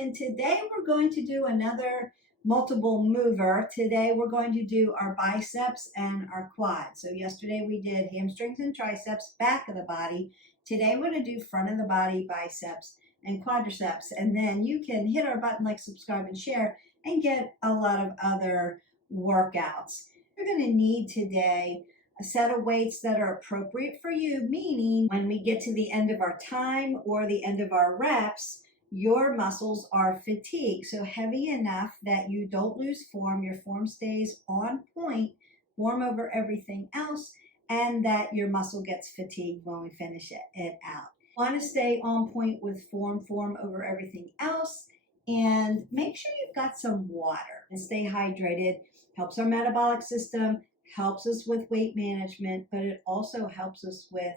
and today we're going to do another multiple mover. Today we're going to do our biceps and our quads. So yesterday we did hamstrings and triceps, back of the body. Today we're going to do front of the body, biceps and quadriceps. And then you can hit our button like, subscribe, and share and get a lot of other workouts. You're going to need today a set of weights that are appropriate for you, meaning when we get to the end of our time or the end of our reps, your muscles are fatigued. So heavy enough that you don't lose form, your form stays on point, form over everything else, and that your muscle gets fatigued when we finish it out. Want to stay on point with form over everything else, and make sure you've got some water and stay hydrated. Helps our metabolic system, helps us with weight management, but it also helps us with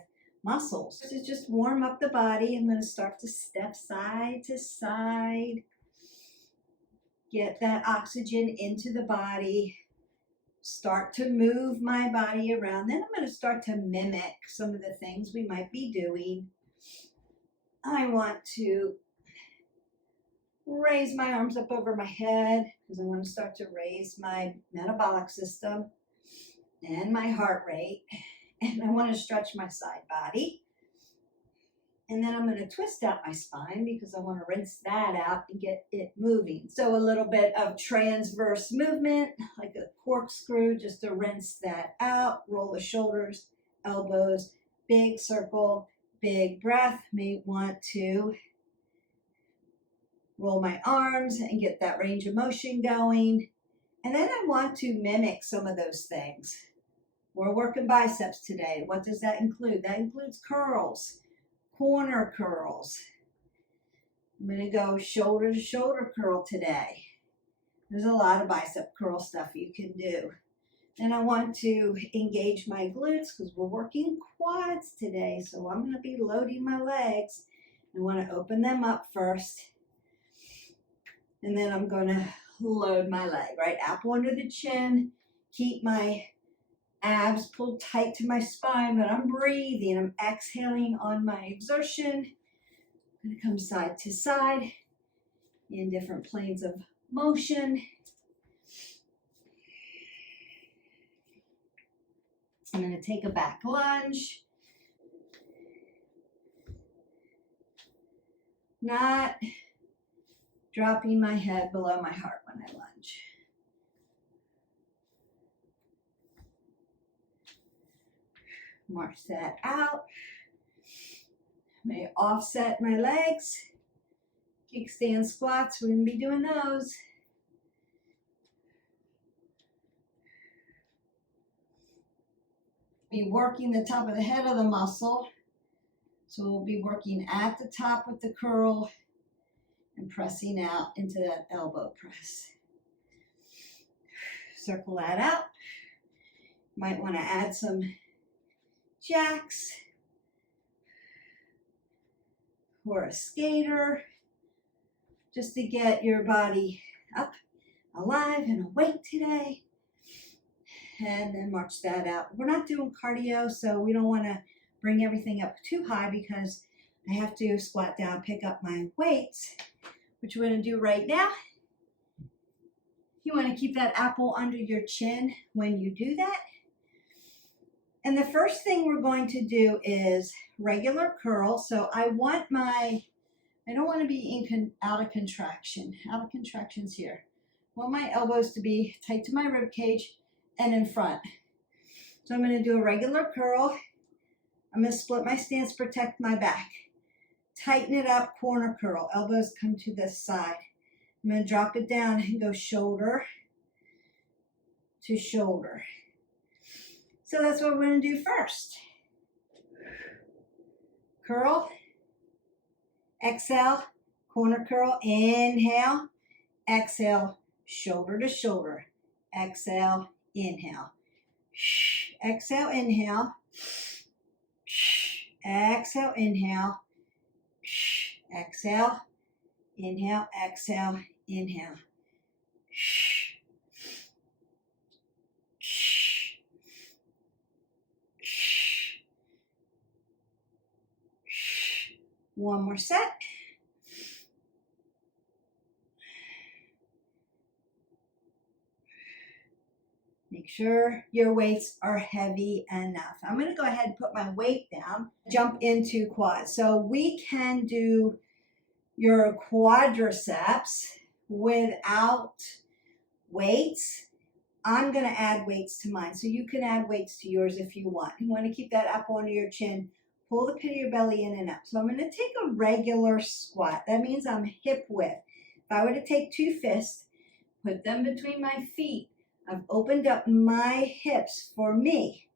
muscles. To just warm up the body, I'm going to start to step side to side, get that oxygen into the body, start to move my body around. Then I'm going to start to mimic some of the things we might be doing. I want to raise my arms up over my head because I want to start to raise my metabolic system and my heart rate, and I want to stretch my side body. And then I'm going to twist out my spine because I want to rinse that out and get it moving. So a little bit of transverse movement, like a corkscrew, just to rinse that out. Roll the shoulders, elbows, big circle, big breath. May want to roll my arms and get that range of motion going. And then I want to mimic some of those things. We're working biceps today. What does that include? That includes curls, corner curls. I'm going to go shoulder to shoulder curl today. There's a lot of bicep curl stuff you can do. And I want to engage my glutes because we're working quads today. So I'm going to be loading my legs. I want to open them up first. And then I'm going to load my leg, right? Apple under the chin. Keep my abs pulled tight to my spine, but I'm breathing. I'm exhaling on my exertion. I'm going to come side to side in different planes of motion. I'm going to take a back lunge. Not dropping my head below my heart when I lunge. March that out. I'm going to offset my legs. Kickstand squats, we're going to be doing those. Be working the top of the head of the muscle. So we'll be working at the top with the curl and pressing out into that elbow press. Circle that out. Might want to add some jacks or a skater just to get your body up, alive, and awake today. And then march that out. We're not doing cardio, so we don't want to bring everything up too high because I have to squat down, pick up my weights, which we're going to do right now. You want to keep that apple under your chin when you do that. And the first thing we're going to do is regular curl. So I don't want to be out of contraction. Out of contractions here. I want my elbows to be tight to my rib cage and in front. So I'm going to do a regular curl. I'm going to split my stance, protect my back. Tighten it up, corner curl. Elbows come to the side. I'm going to drop it down and go shoulder to shoulder. So that's what we're going to do first. Curl, exhale, corner curl, inhale, exhale, shoulder to shoulder, exhale, inhale. Exhale, inhale, exhale, inhale, exhale, inhale, exhale, inhale. One more set. Make sure your weights are heavy enough. I'm going to go ahead and put my weight down, jump into quads. So we can do your quadriceps without weights. I'm going to add weights to mine, so you can add weights to yours if you want. You want to keep that up under your chin. Pull the pit of your belly in and up. So I'm going to take a regular squat. That means I'm hip width. If I were to take 2 fists, put them between my feet, I've opened up my hips for me.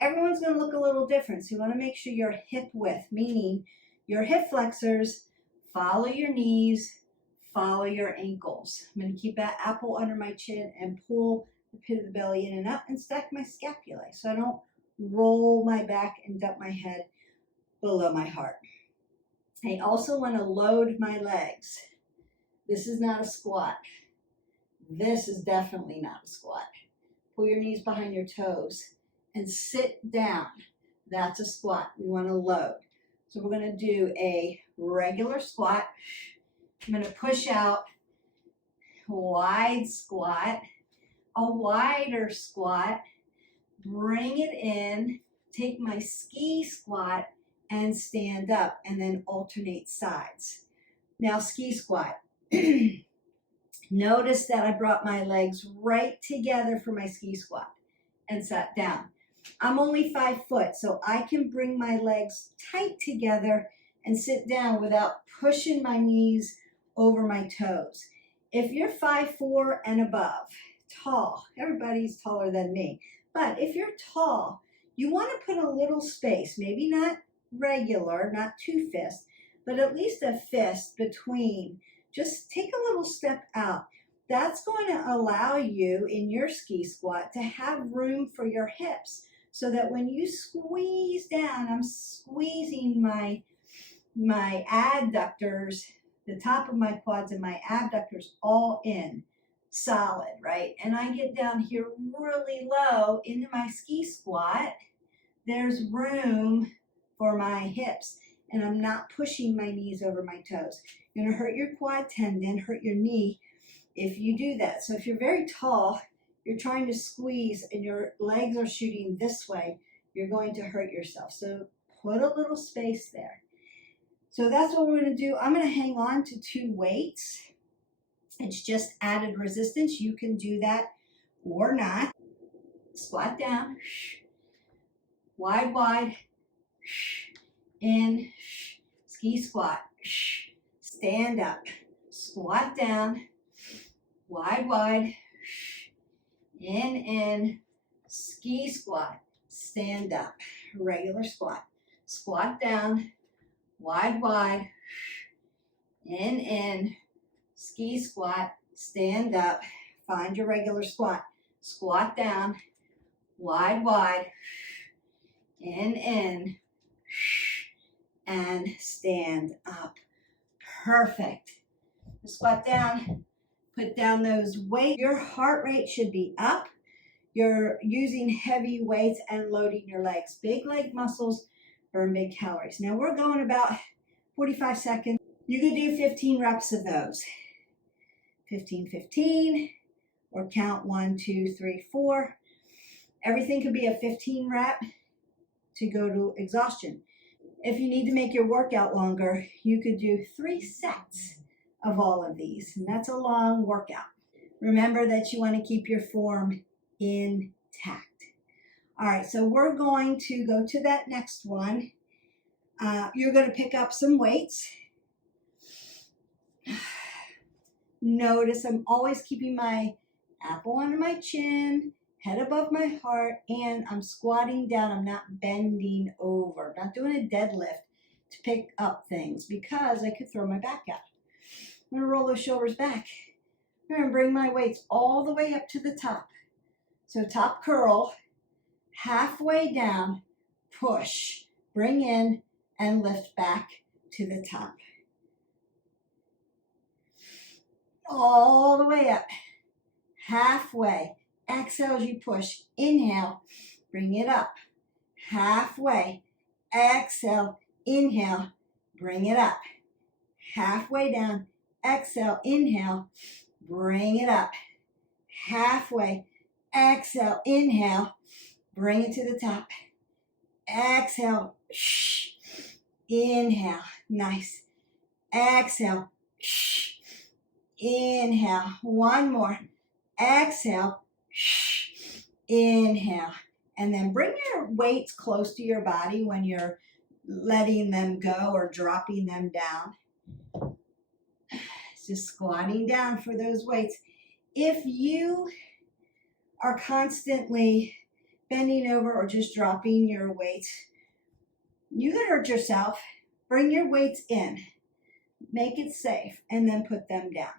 Everyone's going to look a little different, so you want to make sure you're hip width, meaning your hip flexors follow your knees, follow your ankles. I'm going to keep that apple under my chin and pull the pit of the belly in and up and stack my scapulae so I don't roll my back and dump my head below my heart. I also want to load my legs. This is not a squat. This is definitely not a squat. Pull your knees behind your toes and sit down. That's a squat. We want to load. So we're going to do a regular squat. I'm going to push out, wide squat, a wider squat, bring it in, take my ski squat and stand up, and then alternate sides. Now ski squat. Notice that I brought my legs right together for my ski squat and sat down. I'm only 5 foot, so I can bring my legs tight together and sit down without pushing my knees over my toes. If you're 5'4" and above, tall, everybody's taller than me, but if you're tall, you want to put a little space, maybe not regular, not 2 fists, but at least a fist between. Just take a little step out. That's going to allow you in your ski squat to have room for your hips so that when you squeeze down, I'm squeezing my adductors, the top of my quads and my abductors all in, solid, right? And I get down here really low into my ski squat. There's room for my hips, and I'm not pushing my knees over my toes. You're going to hurt your quad tendon, hurt your knee if you do that. So if you're very tall, you're trying to squeeze and your legs are shooting this way, you're going to hurt yourself. So put a little space there. So that's what we're going to do. I'm going to hang on to 2 weights. It's just added resistance. You can do that or not. Squat down. Wide, wide. In. Ski squat. Stand up. Squat down. Wide, wide. In. Ski squat. Stand up. Regular squat. Squat down. Wide, wide. In. Ski squat. Stand up. Find your regular squat. Squat down. Wide, wide. In. And stand up. Perfect. Squat down. Put down those weights. Your heart rate should be up. You're using heavy weights and loading your legs. Big leg muscles burn big calories. Now we're going about 45 seconds. You could do 15 reps of those. 15, 15, or count 1, 2, 3, 4. Everything could be a 15 rep to go to exhaustion. If you need to make your workout longer, you could do 3 sets of all of these, and that's a long workout. Remember that you want to keep your form intact. All right, so we're going to go to that next one. You're going to pick up some weights. Notice I'm always keeping my apple under my chin, head above my heart, and I'm squatting down. I'm not bending over. I'm not doing a deadlift to pick up things because I could throw my back out. I'm going to roll those shoulders back. I'm going to bring my weights all the way up to the top. So top curl, halfway down, push, bring in, and lift back to the top. All the way up, halfway. Exhale as you push. Inhale, bring it up. Halfway. Exhale, inhale, bring it up. Halfway down. Exhale, inhale, bring it up. Halfway. Exhale, inhale, bring it to the top. Exhale, inhale, nice. Exhale, inhale, one more. Exhale, inhale. And then bring your weights close to your body when you're letting them go or dropping them down. Just squatting down for those weights. If you are constantly bending over or just dropping your weights, you could hurt yourself. Bring your weights in, make it safe, and then put them down.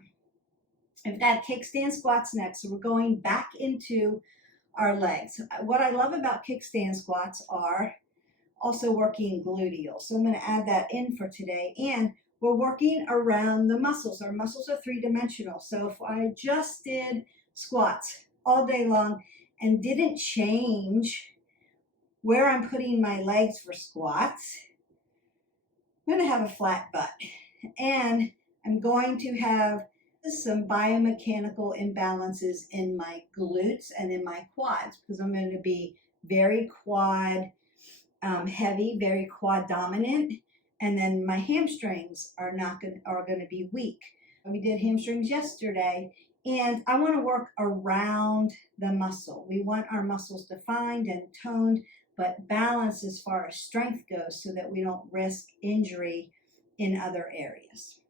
I've got kickstand squats next, so we're going back into our legs. What I love about kickstand squats are also working gluteals. So I'm going to add that in for today. And we're working around the muscles. Our muscles are three-dimensional. So if I just did squats all day long and didn't change where I'm putting my legs for squats, I'm going to have a flat butt. And I'm going to have some biomechanical imbalances in my glutes and in my quads because I'm going to be very quad heavy, very quad dominant, and then my hamstrings are going to be weak. We did hamstrings yesterday, and I want to work around the muscle. We want our muscles defined and toned, but balanced as far as strength goes so that we don't risk injury in other areas.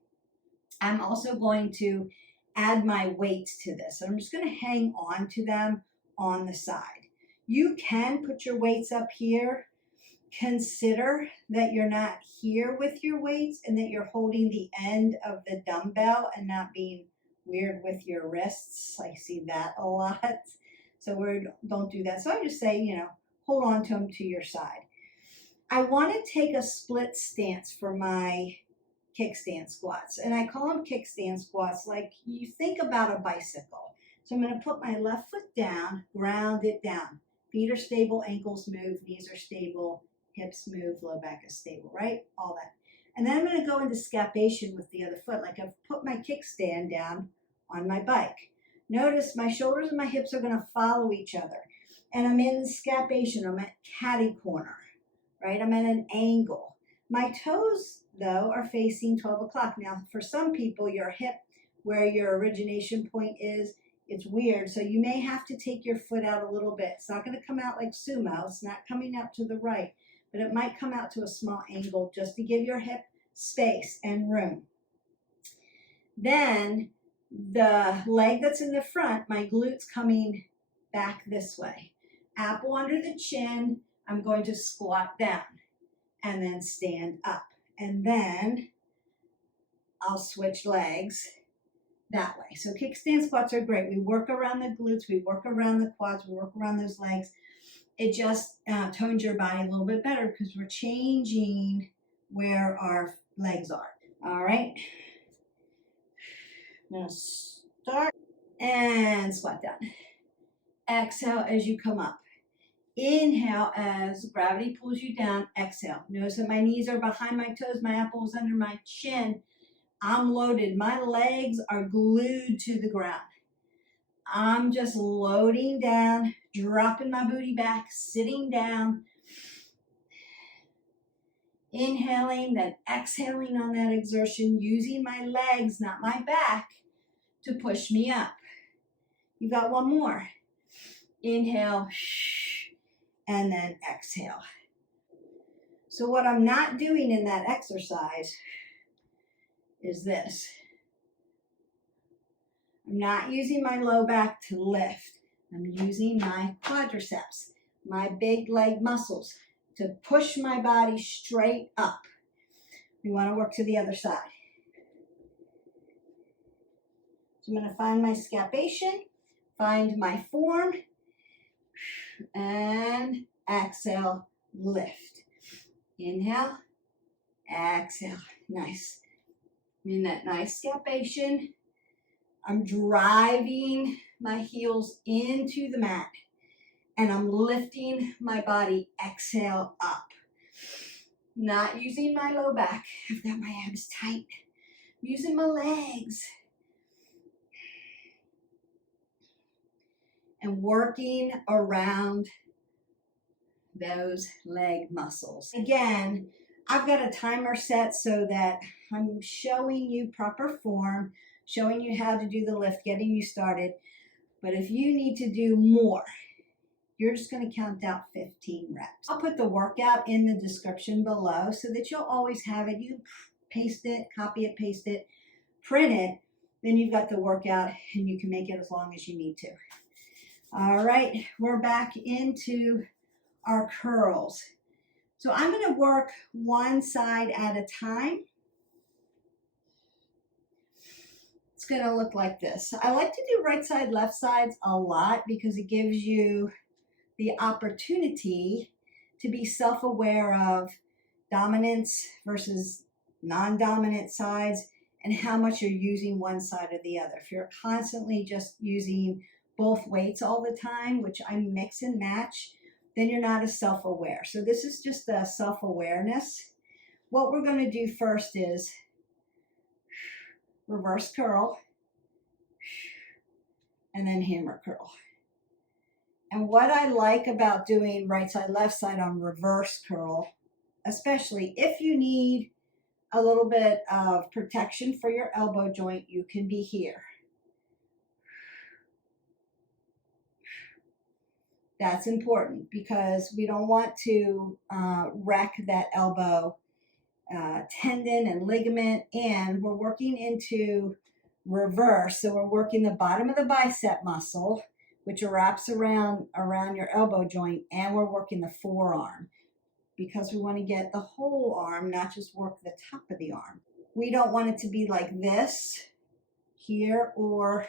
I'm also going to add my weights to this. I'm just going to hang on to them on the side. You can put your weights up here. Consider that you're not here with your weights and that you're holding the end of the dumbbell and not being weird with your wrists. I see that a lot. So don't do that. So I just say, hold on to them to your side. I want to take a split stance for my kickstand squats. And I call them kickstand squats like you think about a bicycle. So I'm going to put my left foot down, ground it down. Feet are stable, ankles move, knees are stable, hips move, low back is stable, right? All that. And then I'm going to go into scapation with the other foot. Like I've put my kickstand down on my bike. Notice my shoulders and my hips are going to follow each other. And I'm in scapation. I'm at catty corner, right? I'm at an angle. My toes, though, are facing 12 o'clock. Now, for some people, your hip, where your origination point is, it's weird. So you may have to take your foot out a little bit. It's not going to come out like sumo. It's not coming out to the right, but it might come out to a small angle just to give your hip space and room. Then the leg that's in the front, my glutes coming back this way. Apple under the chin, I'm going to squat down and then stand up. And then I'll switch legs that way. So kickstand squats are great. We work around the glutes, we work around the quads, we work around those legs. It just tones your body a little bit better because we're changing where our legs are. All right. I'm going to start and squat down. Exhale as you come up. Inhale as gravity pulls you down. Exhale. Notice that my knees are behind my toes. My apple is under my chin. I'm loaded. My legs are glued to the ground. I'm just loading down, dropping my booty back, sitting down, inhaling, then exhaling on that exertion, using my legs, not my back, to push me up. You got one more. Inhale, and then exhale. So what I'm not doing in that exercise is this. I'm not using my low back to lift. I'm using my quadriceps, my big leg muscles, to push my body straight up. We want to work to the other side. So I'm going to find my scapation, find my form, and exhale, lift. Inhale, exhale. Nice. I'm in that nice scapation. I'm driving my heels into the mat, and I'm lifting my body, exhale, up. Not using my low back. I've got my abs tight. I'm using my legs. and working around those leg muscles. Again, I've got a timer set so that I'm showing you proper form, showing you how to do the lift, getting you started. But if you need to do more, you're just going to count out 15 reps. I'll put the workout in the description below so that you'll always have it. You paste it, copy it, paste it, print it, then you've got the workout and you can make it as long as you need to. All right, we're back into our curls. So I'm going to work one side at a time. It's going to look like this. I like to do right side, left sides a lot because it gives you the opportunity to be self-aware of dominance versus non-dominant sides and how much you're using one side or the other. If you're constantly just using both weights all the time, which I mix and match, then you're not as self-aware. So this is just the self-awareness. What we're going to do first is reverse curl and then hammer curl. And what I like about doing right side, left side on reverse curl, especially if you need a little bit of protection for your elbow joint, you can be here. That's important because we don't want to wreck that elbow tendon and ligament, and we're working into reverse. So we're working the bottom of the bicep muscle, which wraps around your elbow joint, and we're working the forearm because we want to get the whole arm, not just work the top of the arm. We don't want it to be like this here or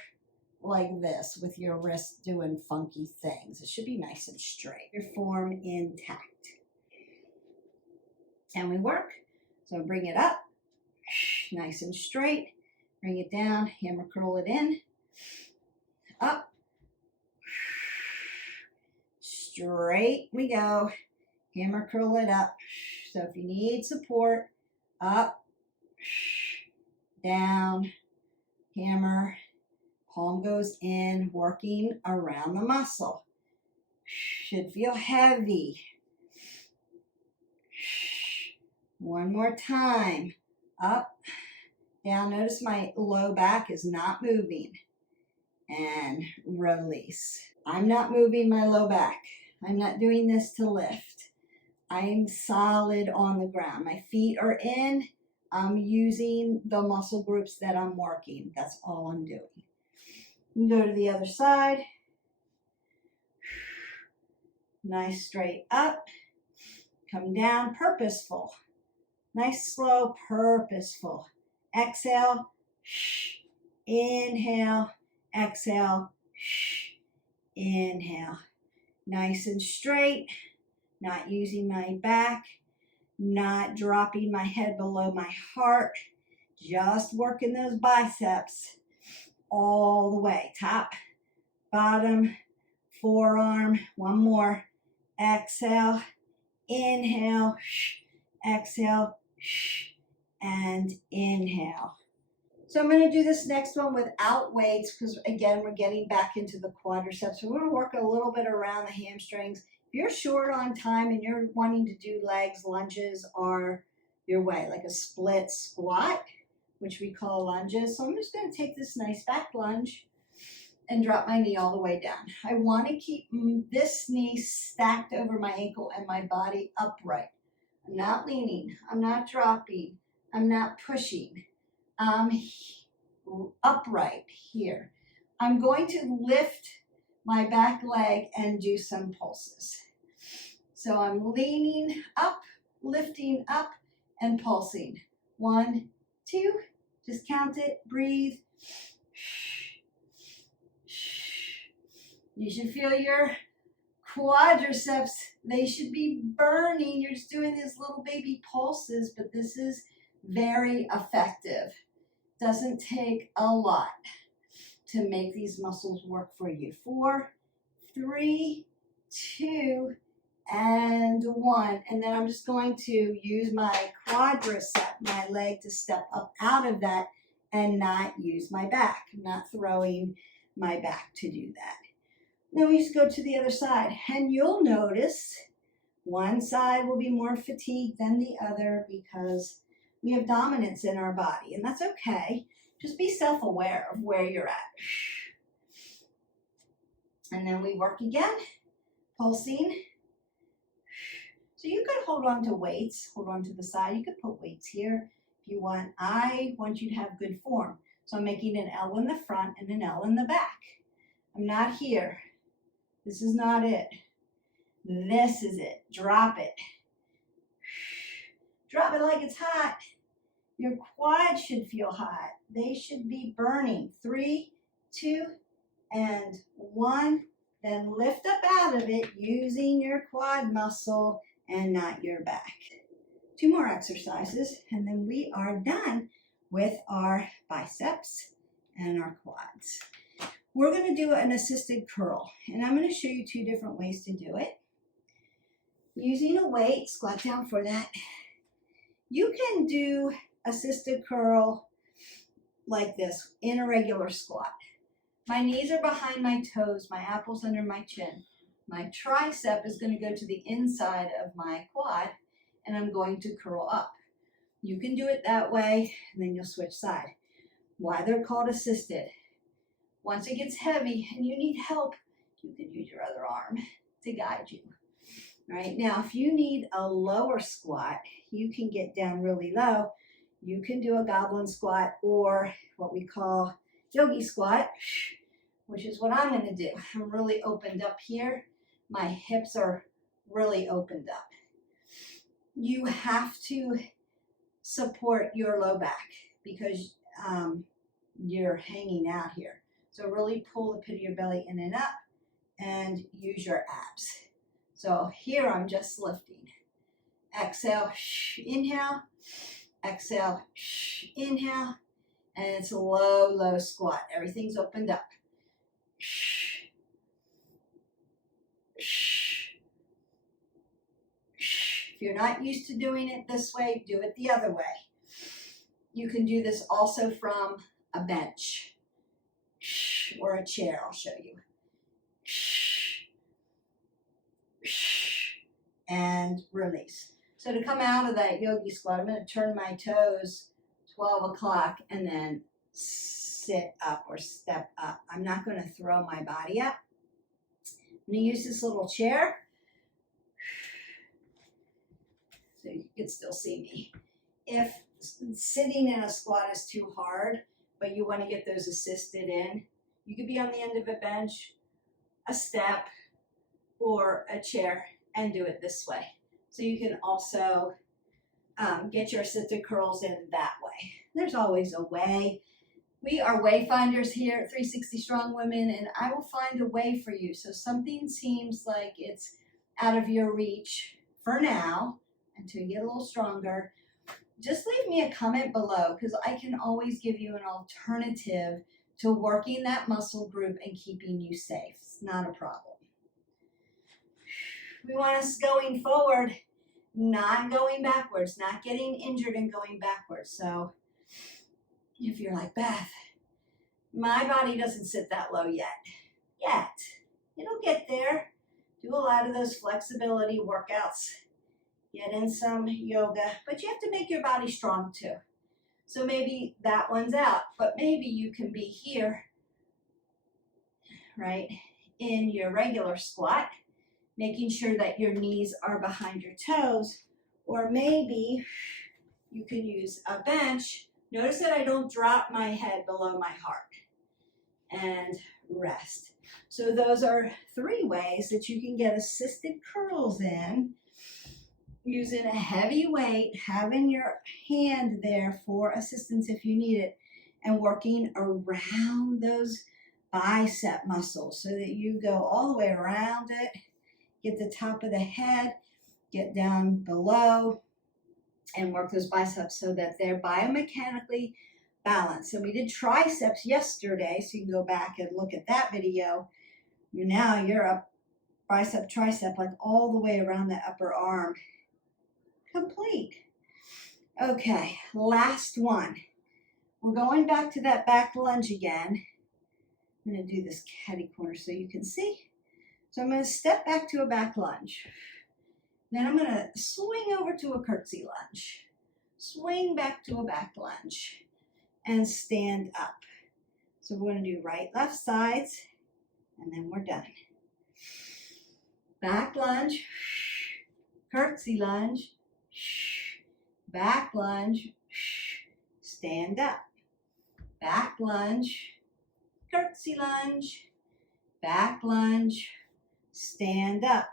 like this with your wrist doing funky things. It should be nice and straight. Your form intact. And we work. So bring it up, nice and straight. Bring it down, hammer curl it in, up, straight we go. Hammer curl it up. So if you need support, up, down, hammer, palm goes in, working around the muscle. Should feel heavy. One more time. Up, down. Notice my low back is not moving. And release. I'm not moving my low back. I'm not doing this to lift. I'm solid on the ground. My feet are in. I'm using the muscle groups that I'm working. That's all I'm doing. You go to the other side. Nice straight up. Come down, purposeful. Nice slow, purposeful. Exhale. Inhale. Exhale. Inhale. Nice and straight. Not using my back, not dropping my head below my heart, just working those biceps all the way. Top, bottom, forearm. One more. Exhale, inhale, exhale, and inhale. So I'm going to do this next one without weights because, again, we're getting back into the quadriceps. So we're going to work a little bit around the hamstrings. If you're short on time and you're wanting to do legs, lunges are your way, like a split squat, which we call lunges. So I'm just going to take this nice back lunge and drop my knee all the way down. I want to keep this knee stacked over my ankle and my body upright. I'm not leaning. I'm not dropping. I'm not pushing. I'm upright here. I'm going to lift my back leg and do some pulses. So I'm leaning up, lifting up, and pulsing. 1, 2, just count it, breathe. You should feel your quadriceps. They should be burning. You're just doing these little baby pulses, but this is very effective. Doesn't take a lot to make these muscles work for you. 4, 3, 2, and 1. And then I'm just going to use my quadricep, my leg, to step up out of that and not use my back. I'm not throwing my back to do that. Then we just go to the other side, and you'll notice one side will be more fatigued than the other because we have dominance in our body, and that's okay. Just be self-aware of where you're at. And then we work again, pulsing. So you could hold on to weights, hold on to the side. You could put weights here if you want. I want you to have good form. So I'm making an L in the front and an L in the back. I'm not here. This is not it. This is it. Drop it. Drop it like it's hot. Your quads should feel hot. They should be burning. 3, 2, and 1. Then lift up out of it using your quad muscle and not your back. 2 more exercises, and then we are done with our biceps and our quads. We're going to do an assisted curl, and I'm going to show you 2 different ways to do it. Using a weight, squat down for that. You can do assisted curl like this in a regular squat. My knees are behind my toes, my apple's under my chin. My tricep is going to go to the inside of my quad, and I'm going to curl up. You can do it that way, and then you'll switch side. Why they're called assisted. Once it gets heavy and you need help, you can use your other arm to guide you. Right now, if you need a lower squat, you can get down really low. You can do a goblin squat or what we call yogi squat, which is what I'm going to do. I'm really opened up here. My hips are really opened up. You have to support your low back because you're hanging out here. So really pull the pit of your belly in and up and use your abs. So here I'm just lifting. Exhale, inhale. Exhale, inhale. And it's a low, low squat. Everything's opened up. If you're not used to doing it this way, do it the other way. You can do this also from a bench or a chair. I'll show you. And release. So to come out of that yogi squat, I'm going to turn my toes 12 o'clock and then sit up or step up. I'm not going to throw my body up. I'm going to use this little chair so you can still see me. If sitting in a squat is too hard, but you want to get those assisted in, you could be on the end of a bench, a step, or a chair and do it this way. So you can also get your assisted curls in that way. There's always a way. We are wayfinders here at 360 Strong Women, and I will find a way for you. So something seems like it's out of your reach for now until you get a little stronger. Just leave me a comment below because I can always give you an alternative to working that muscle group and keeping you safe. It's not a problem. We want us going forward, not going backwards, not getting injured and going backwards. So if you're like, Beth, my body doesn't sit that low yet. It'll get there. Do a lot of those flexibility workouts. Get in some yoga, but you have to make your body strong too. So maybe that one's out, but maybe you can be here, right, in your regular squat, making sure that your knees are behind your toes, or maybe you can use a bench. Notice that I don't drop my head below my heart, and rest. So those are 3 ways that you can get assisted curls in, using a heavy weight, having your hand there for assistance if you need it, and working around those bicep muscles so that you go all the way around it. Get the top of the head, get down below, and work those biceps so that they're biomechanically balanced. So we did triceps yesterday, so you can go back and look at that video. Now you're up bicep, tricep, like all the way around the upper arm. Complete. Okay, last one. We're going back to that back lunge again. I'm going to do this catty corner so you can see. So I'm going to step back to a back lunge. Then I'm going to swing over to a curtsy lunge. Swing back to a back lunge and stand up. So we're going to do right, left sides, and then we're done. Back lunge, curtsy lunge, back lunge, stand up. Back lunge, curtsy lunge, back lunge, stand up.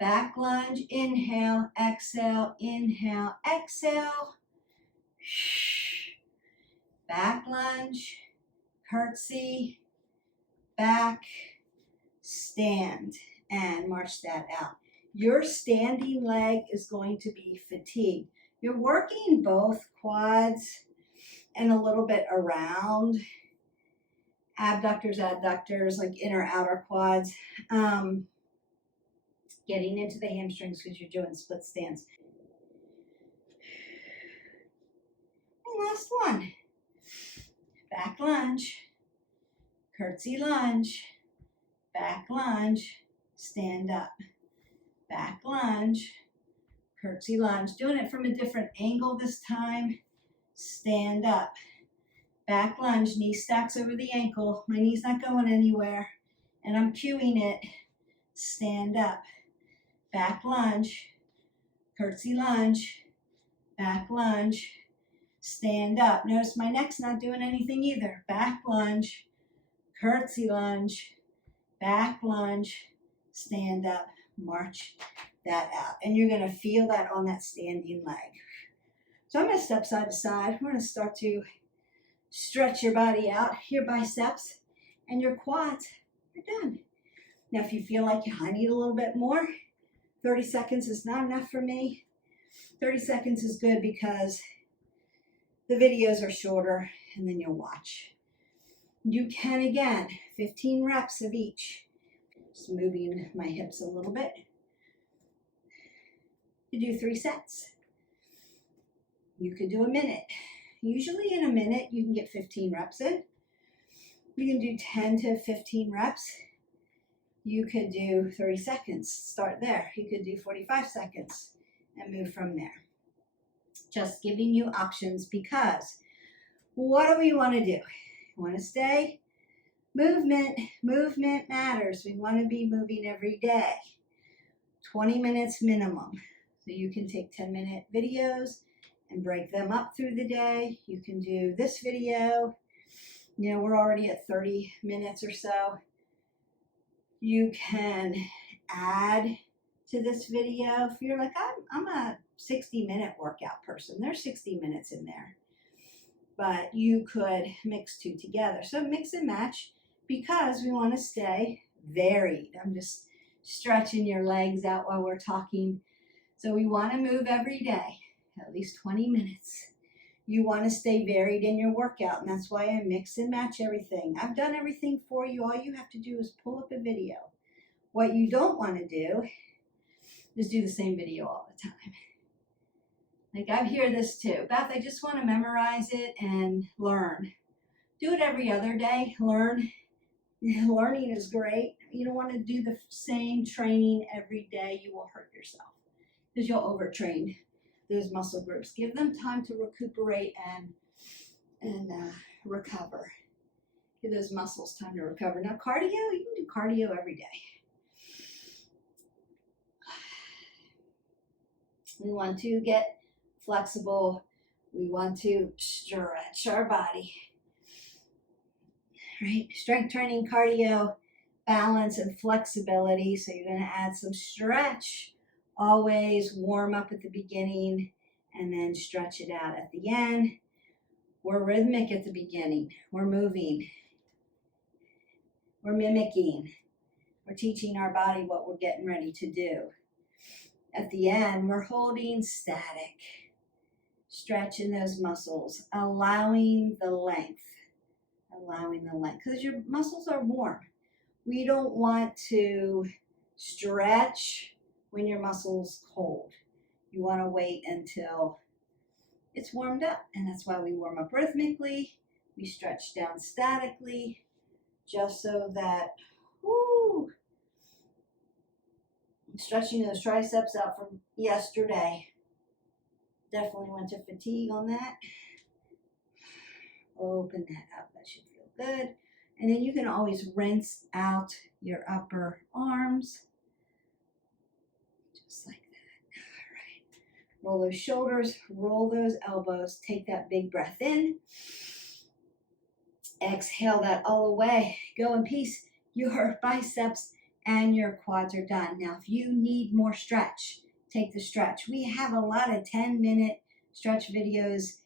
Back lunge, inhale, exhale, inhale, exhale. Back lunge, curtsy, back, stand, and march that out. Your standing leg is going to be fatigued. You're working both quads and a little bit around. Abductors, adductors, like inner outer quads. Getting into the hamstrings because you're doing split stance. And last one. Back lunge, curtsy lunge, back lunge, stand up. Back lunge, curtsy lunge. Doing it from a different angle this time. Stand up. Back lunge, knee stacks over the ankle. My knee's not going anywhere. And I'm cueing it. Stand up. Back lunge, curtsy lunge, back lunge, stand up. Notice my neck's not doing anything either. Back lunge, curtsy lunge, back lunge, stand up, march that out. And you're going to feel that on that standing leg. So I'm going to step side to side. We're going to start to stretch your body out, your biceps and your quads. You're done. Now, if you feel like I need a little bit more, 30 seconds is not enough for me. 30 seconds is good because the videos are shorter and then you'll watch. You can, again, 15 reps of each. Just moving my hips a little bit. You do 3 sets. You could do a minute. Usually in a minute, you can get 15 reps in. You can do 10 to 15 reps. You could do 30 seconds, start there. You could do 45 seconds and move from there. Just giving you options because what do we want to do? We want to stay movement. Movement matters. We want to be moving every day. 20 minutes minimum. So you can take 10-minute videos and break them up through the day. You can do this video. You know, we're already at 30 minutes or so. You can add to this video. If you're like, I'm a 60-minute workout person, there's 60 minutes in there. But you could mix 2 together. So mix and match because we want to stay varied. I'm just stretching your legs out while we're talking. So we want to move every day, at least 20 minutes. You want to stay varied in your workout, and that's why I mix and match everything. I've done everything for you. All you have to do is pull up a video. What you don't want to do is do the same video all the time. Like I hear this too. Beth, I just want to memorize it and learn. Do it every other day. Learn. Learning is great. You don't want to do the same training every day. You will hurt yourself because you'll overtrain those muscle groups. Give them time to recuperate and recover. Give those muscles time to recover. Now cardio, you can do cardio every day. We want to get flexible. We want to stretch our body. Right? Strength training, cardio, balance, and flexibility. So you're going to add some stretch. Always warm up at the beginning and then stretch it out at the end. We're rhythmic at the beginning. We're moving. We're mimicking. We're teaching our body what we're getting ready to do. At the end, we're holding static, stretching those muscles, allowing the length, because your muscles are warm. We don't want to stretch when your muscle's cold. You want to wait until it's warmed up, and that's why we warm up rhythmically. We stretch down statically, just so that Stretching those triceps out from yesterday. Definitely went to fatigue on that. Open that up. That should feel good. And then you can always rinse out your upper arms. Just like that. All right. Roll those shoulders, roll those elbows. Take that big breath in. Exhale that all away. Go in peace. Your biceps and your quads are done. Now, if you need more stretch, take the stretch. We have a lot of 10-minute stretch videos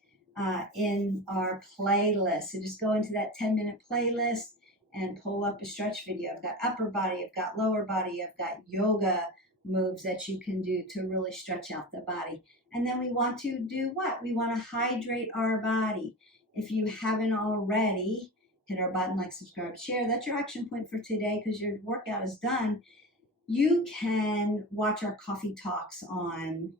in our playlist. So just go into that 10-minute playlist and pull up a stretch video. I've got upper body, I've got lower body, I've got yoga moves that you can do to really stretch out the body. And then we want to do what? We want to hydrate our body. If you haven't already, hit our button, like, subscribe, share. That's your action point for today because your workout is done. You can watch our coffee talks on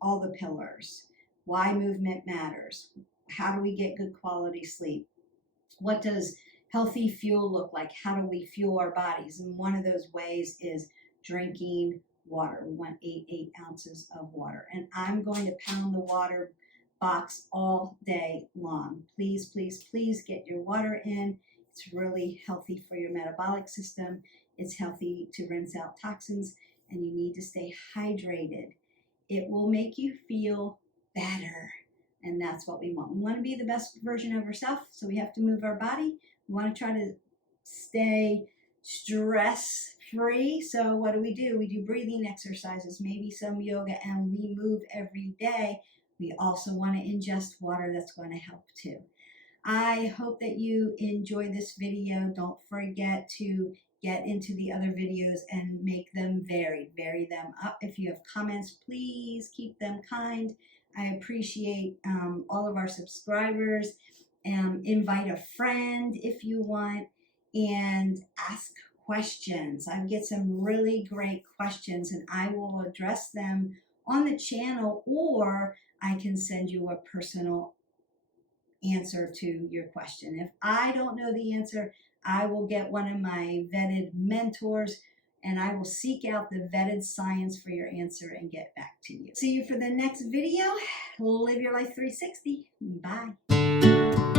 all the pillars. Why movement matters. How do we get good quality sleep? What does healthy fuel look like? How do we fuel our bodies? And one of those ways is drinking water. We want 8 ounces of water. And I'm going to pound the water box all day long. Please, please, please get your water in. It's really healthy for your metabolic system. It's healthy to rinse out toxins, and you need to stay hydrated. It will make you feel better, and that's what we want. We want to be the best version of ourselves, so we have to move our body. We want to try to stay stress-free. So what do? We do breathing exercises, maybe some yoga, and we move every day. We also want to ingest water. That's going to help too. I hope that you enjoy this video. Don't forget to get into the other videos and make them varied. Vary them up. If you have comments, please keep them kind. I appreciate all of our subscribers. Invite a friend if you want, and ask questions. I get some really great questions, and I will address them on the channel, or I can send you a personal answer to your question. If I don't know the answer, I will get one of my vetted mentors, and I will seek out the vetted science for your answer and get back to you. See you for the next video. Live your life 360. Bye.